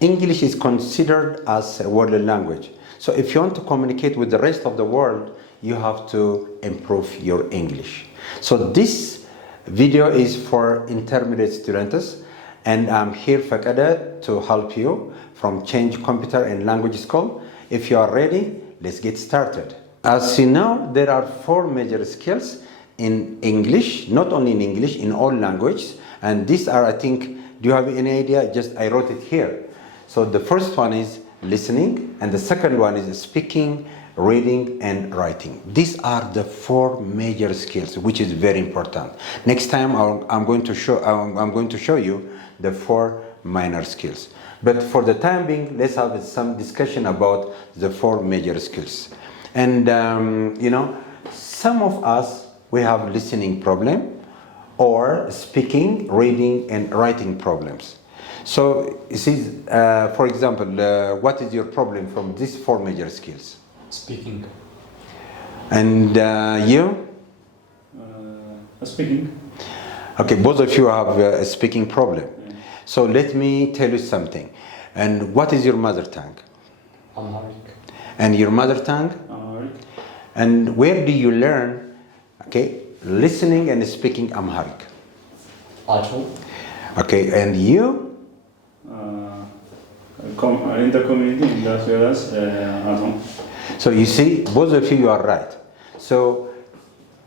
English is considered as a world language. So if you want to communicate with the rest of the world, you have to improve your English. So this video is for intermediate students, and I'm here Fakada to help you from Change Computer and Language School. If you are ready, let's get started. As you know, there are 4 major skills in English, not only in English, in all languages. And these are, I think, do you have any idea? Just I wrote it here. So the first one is listening, and the second one is speaking, reading, and writing. These are the 4 major skills, which is very important. Next time I'm going to show you the 4 minor skills. But for the time being, let's have some discussion about the 4 major skills. And you know, some of us, we have listening problem, or speaking, reading, and writing problems. So, for example, what is your problem from these 4 major skills? Speaking. And you? Speaking. Okay, both of you have a speaking problem. Yeah. So let me tell you something. And what is your mother tongue? Amharic. And your mother tongue? Amharic. And where do you learn, okay, listening and speaking Amharic? At home. Okay, and you? In the community, in the as at home. So you see, both of you are right. So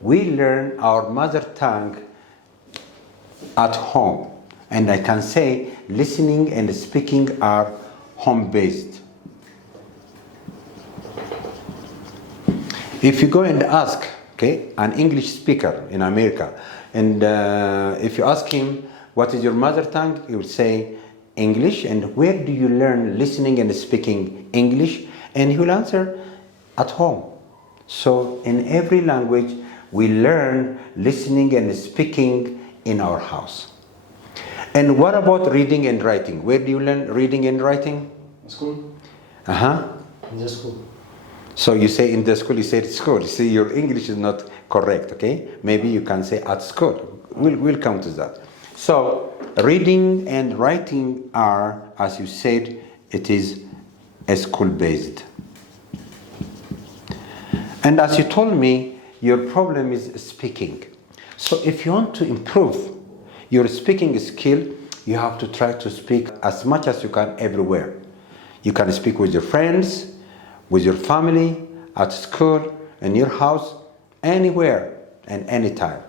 we learn our mother tongue at home. And I can say listening and speaking are home-based. If you go and ask, okay, an English speaker in America, and if you ask him, what is your mother tongue? He will say English. And where do you learn listening and speaking English? And he will answer, at home. So in every language, we learn listening and speaking in our house. And what about reading and writing? Where do you learn reading and writing? School. Uh-huh. In the school. So you say in the school, you say at school. You see, your English is not correct, okay? Maybe you can say at school. We'll come to that. So reading and writing are, as you said, it is school-based. And as you told me, your problem is speaking. So if you want to improve your speaking skill, you have to try to speak as much as you can everywhere. You can speak with your friends, with your family, at school, in your house, anywhere and anytime.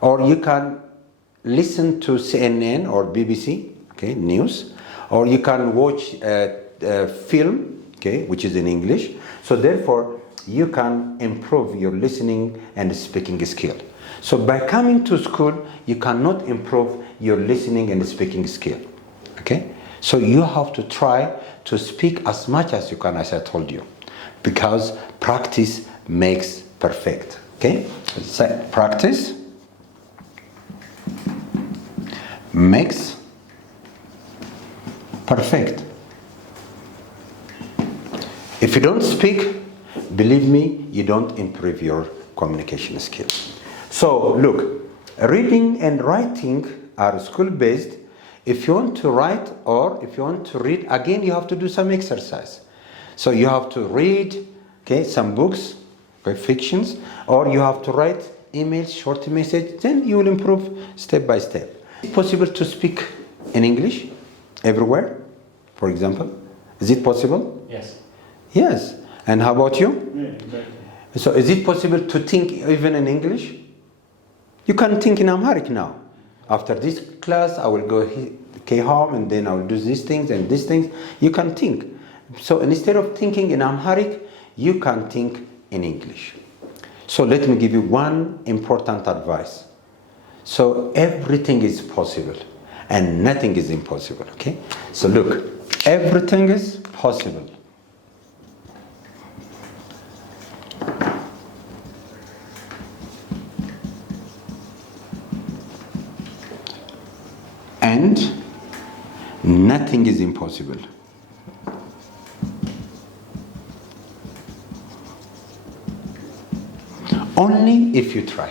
Or you can listen to CNN or BBC, okay, news, or you can watch a film, okay, which is in English. So therefore, you can improve your listening and speaking skill. So by coming to school, you cannot improve your listening and speaking skill, okay? So you have to try to speak as much as you can, as I told you, because practice makes perfect, okay? So practice makes perfect. If you don't speak, believe me, you don't improve your communication skills. So look, reading and writing are school-based. If you want to write or if you want to read, again, you have to do some exercise. So you have to read, okay, some books, okay, fictions, or you have to write emails, short message, then you will improve step by step. Is it possible to speak in English everywhere, for example? Is it possible? Yes. Yes. And how about you? Yeah, exactly. So is it possible to think even in English? You can think in Amharic now. After this class, I will go home and then I will do these things and these things. You can think. So instead of thinking in Amharic, you can think in English. So let me give you one important advice. So everything is possible and nothing is impossible, okay? So look, everything is possible. And Nothing is impossible. Only if you try.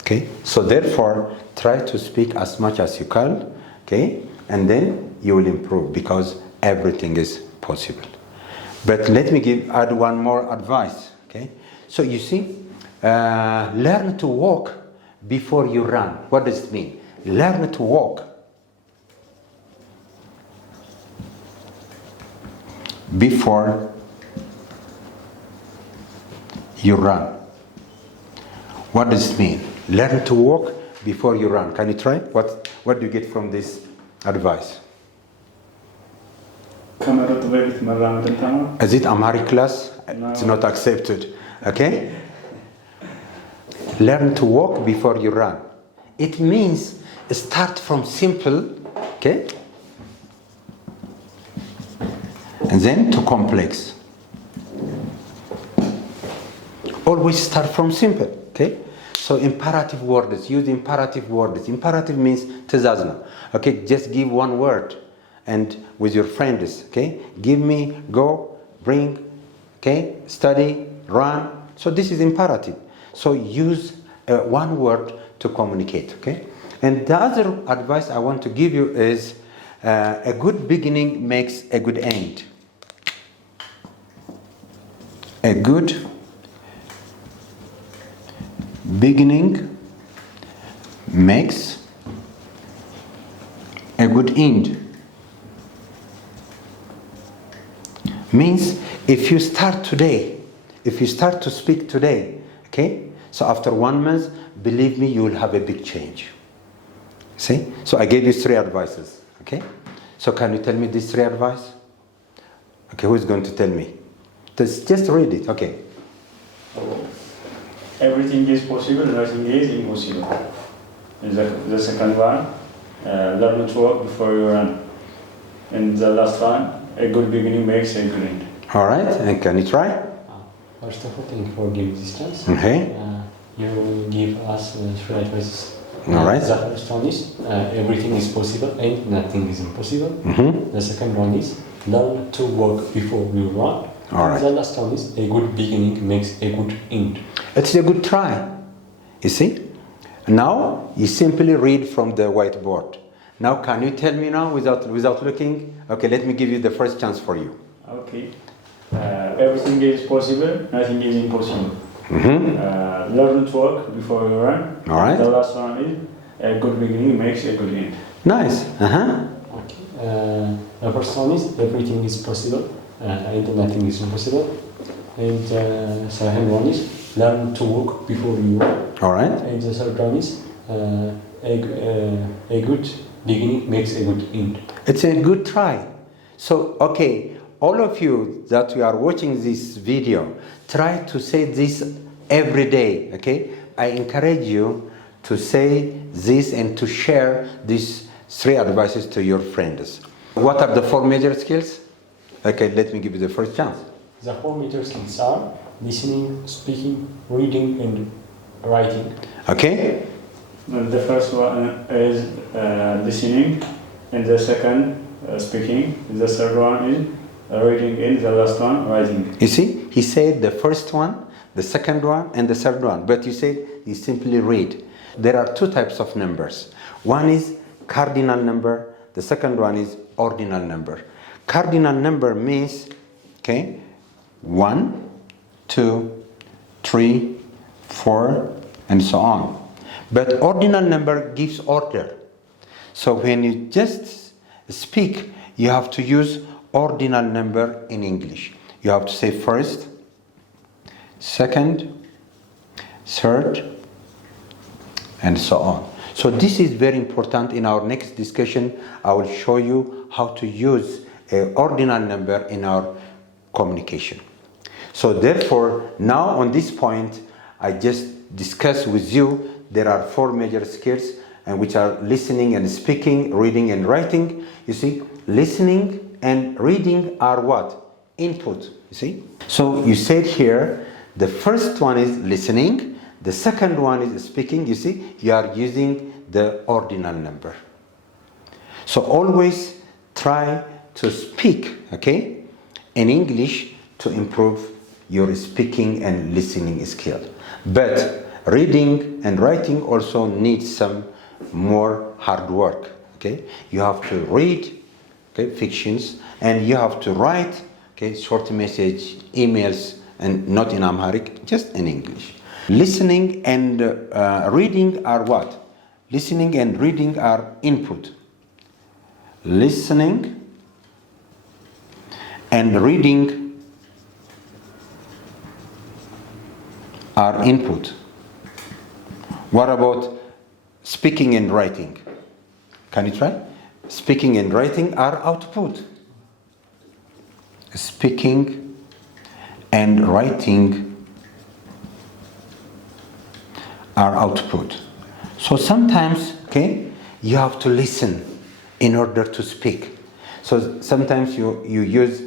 Okay? So therefore, try to speak as much as you can, okay? And then you will improve because everything is possible. But let me add one more advice, okay? So you see, learn to walk before you run. What does it mean? Learn to walk before you run. What does it mean? Learn to walk before you run. Can you try? What do you get from this advice? Is it Amharic class? No. It's not accepted. Okay? Learn to walk before you run. It means start from simple, okay? And then to complex. Always start from simple, okay? So imperative words, use imperative words. Imperative means ትእዛዝ ነው. Okay, just give one word and with your friends, okay? Give me, go, bring, okay? Study, run. So this is imperative. So use one word to communicate, okay? And the other advice I want to give you is a good beginning makes a good end. A good beginning makes a good end. Means if you start today, if you start to speak today, okay, so after 1 month, believe me, you will have a big change. See? So I gave you 3 advices, okay? So can you tell me these 3 advice? Okay, who is going to tell me? Just read it, okay. Everything is possible, nothing is impossible. And the second one, learn to walk before you run. And the last one, a good beginning makes a good end. All right, and can you try? First of all, thank you for giving this chance. Okay. You give us 3 advices. All right. The first one is everything is possible and nothing is impossible. Mm-hmm. The second one is learn to walk before you run. All right. The last one is a good beginning makes a good end. It's a good try. You see? Now you simply read from the whiteboard. Now can you tell me now without looking? Okay, let me give you the first chance for you. Okay. Everything is possible, nothing is impossible. Mm-hmm. Learn to walk before you run. All right. The last one is a good beginning makes a good end. Nice. Uh-huh. Okay. The first one is everything is possible and nothing is impossible. And the second one is learn to walk before you run. All right. And the third one is a good beginning makes a good end. It's a good try. So, okay, all of you that you are watching this video, try to say this every day, okay? I encourage you to say this and to share these 3 advices to your friends. What are the 4 major skills? Okay, let me give you the first chance. The 4 major skills are listening, speaking, reading, and writing. Okay? The first one is listening, and the second speaking. The third one is reading, and the last one writing. You see, he said the first one, the second one, and the third one. But you said you simply read. There are 2 types of numbers. One is cardinal number. The second one is ordinal number. Cardinal number means, okay, 1, 2, 3, 4, and so on. But ordinal number gives order. So when you just speak, you have to use ordinal number in English. You have to say first, second, third, and so on. So this is very important. In our next discussion, I will show you how to use an ordinal number in our communication. So therefore, now on this point, I just discussed with you, there are 4 major skills, and which are listening and speaking, reading and writing. You see, listening and reading are what? Input, you see? So you said here, the first one is listening, the second one is speaking. You see, you are using the ordinal number. So always try to speak, okay, in English to improve your speaking and listening skill. But reading and writing also needs some more hard work, okay? You have to read, okay, fictions, and you have to write, okay, short message, emails, and not in Amharic, just in English. Listening and reading are what? Listening and reading are input. Listening and reading are input. What about speaking and writing? Can you try? Speaking and writing are output. Speaking and writing are output. So sometimes, okay, you have to listen in order to speak. So sometimes you use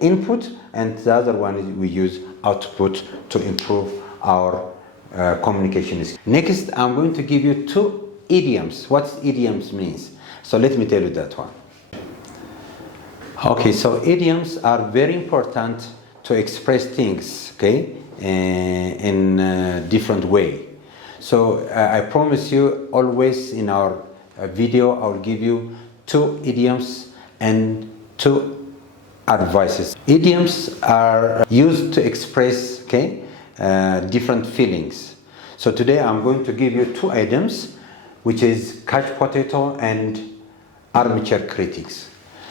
input, and the other one is we use output to improve our communication. Next, I'm going to give you 2 idioms. What idioms means? So let me tell you that one. Okay, so idioms are very important to express things, okay, in a different way. So I promise you, always in our video, I'll give you 2 idioms and 2 advices. Idioms are used to express, okay, different feelings. So today I'm going to give you 2 items, which is couch potato and armchair critics.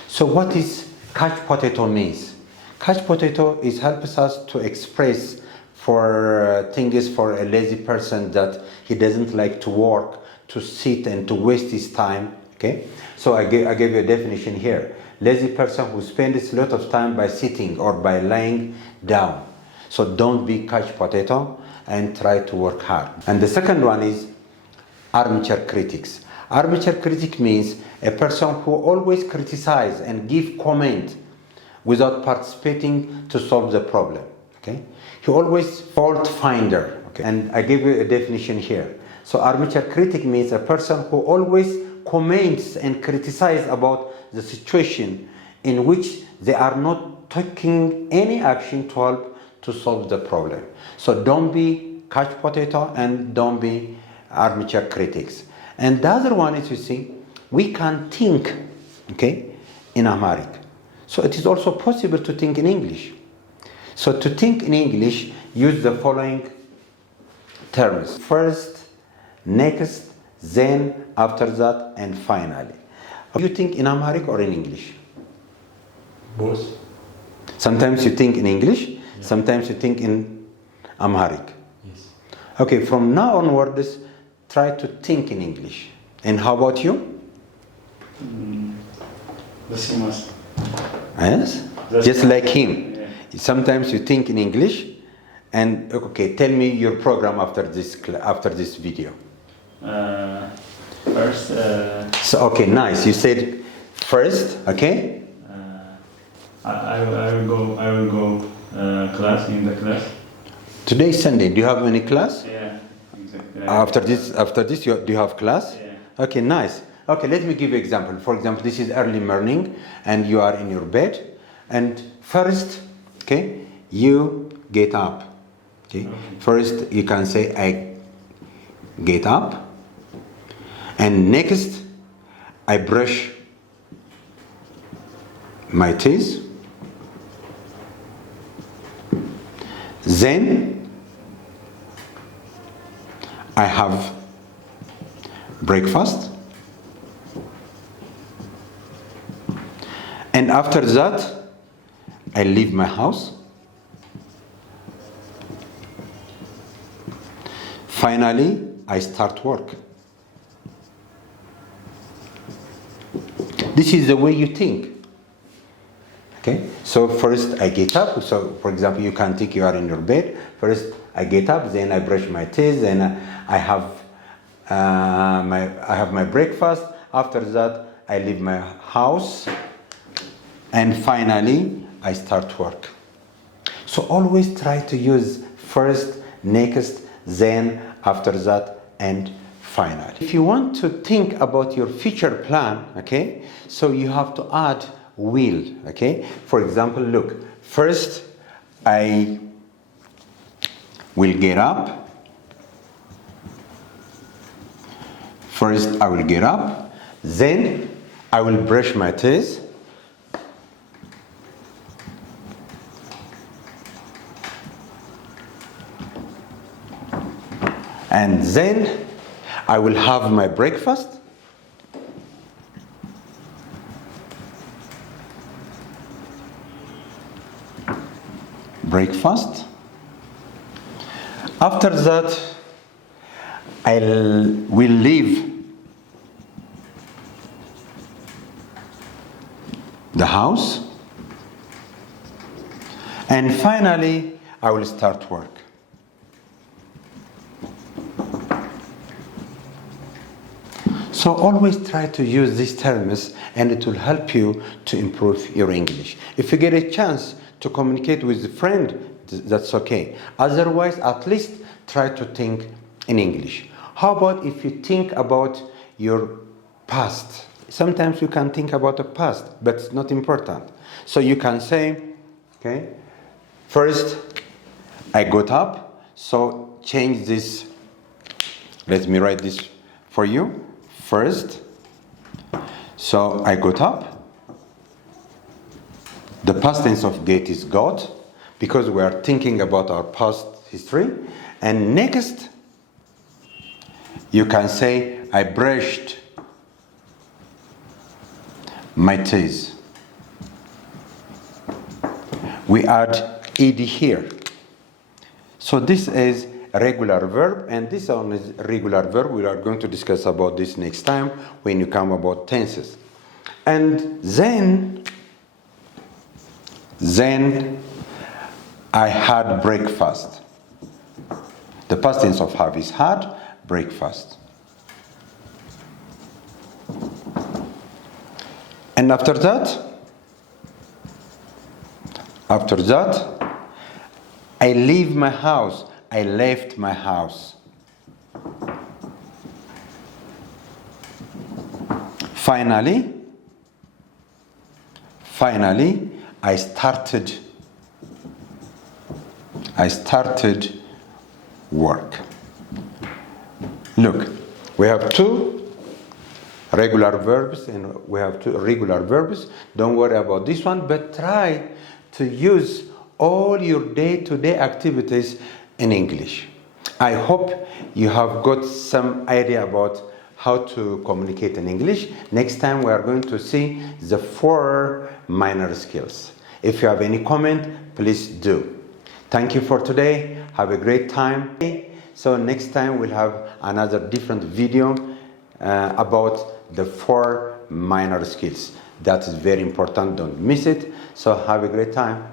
So what is couch potato means? Couch potato is helps us to express for things for a lazy person that he doesn't like to work, to sit and to waste his time. Okay, so I gave you a definition here. Lazy person who spends a lot of time by sitting or by lying down. So don't be couch potato and try to work hard. And the second one is armchair critics. Armchair critic means a person who always criticize and give comment without participating to solve the problem. Okay, he always fault finder. Okay, and I give you a definition here. So armchair critic means a person who always comments and criticize about the situation in which they are not taking any action to help to solve the problem. So don't be couch potato and don't be armchair critics. And the other one is, you see, we can think, okay, in Amharic. So it is also possible to think in English. So to think in English, use the following terms. First, next, then, after that, and finally. You think in Amharic or in English? Both. Sometimes you think in English, sometimes you think in Amharic. Yes. Okay, from now onwards, try to think in English. And how about you? The same as. Yes? That's Just like him. Yeah. Sometimes you think in English, and okay, tell me your program after this video. First, So okay, nice. You said first, okay? I will go class in the class. Today is Sunday. Do you have any class? Yeah, exactly. After this, do you have class? Yeah. Okay, nice. Okay, let me give you an example. For example, this is early morning, and you are in your bed, and first, okay, you get up. Okay, first you can say I get up, and next I brush my teeth. Then I have breakfast, and after that I leave my house. Finally, I start work. This is the way you think. Okay, so first I get up. So for example, you can think you are in your bed. First I get up, then I brush my teeth, then I have my breakfast. After that, I leave my house, and finally I start work. So always try to use first, next, then, after that, and finally. If you want to think about your future plan, okay, so you have to add will, okay. For example, look, first I will get up. First I will get up, then I will brush my teeth. And then I will have my breakfast. After that, I will leave the house. And finally, I will start work. So always try to use these terms and it will help you to improve your English. If you get a chance to communicate with a friend, that's okay. Otherwise, at least try to think in English. How about if you think about your past? Sometimes you can think about the past, but it's not important. So you can say, okay, first I got up, so change this. Let me write this for you. First, so I got up. The past tense of get is got, because we are thinking about our past history. And next, you can say, I brushed my teeth. We add ed here. So this is a regular verb, and this one is a regular verb. We are going to discuss about this next time when you come about tenses. And then I had breakfast. The past tense of have is had, breakfast. And after that, I leave my house. I left my house. Finally, I started work. Look, we have two regular verbs and we have two irregular verbs. Don't worry about this one, but try to use all your day-to-day activities in English. I hope you have got some idea about how to communicate in English. Next time we are going to see the 4 minor skills. If you have any comment, please do. Thank you for today. Have a great time. So next time we'll have another different video about the 4 minor skills. That is very important. Don't miss it. So have a great time.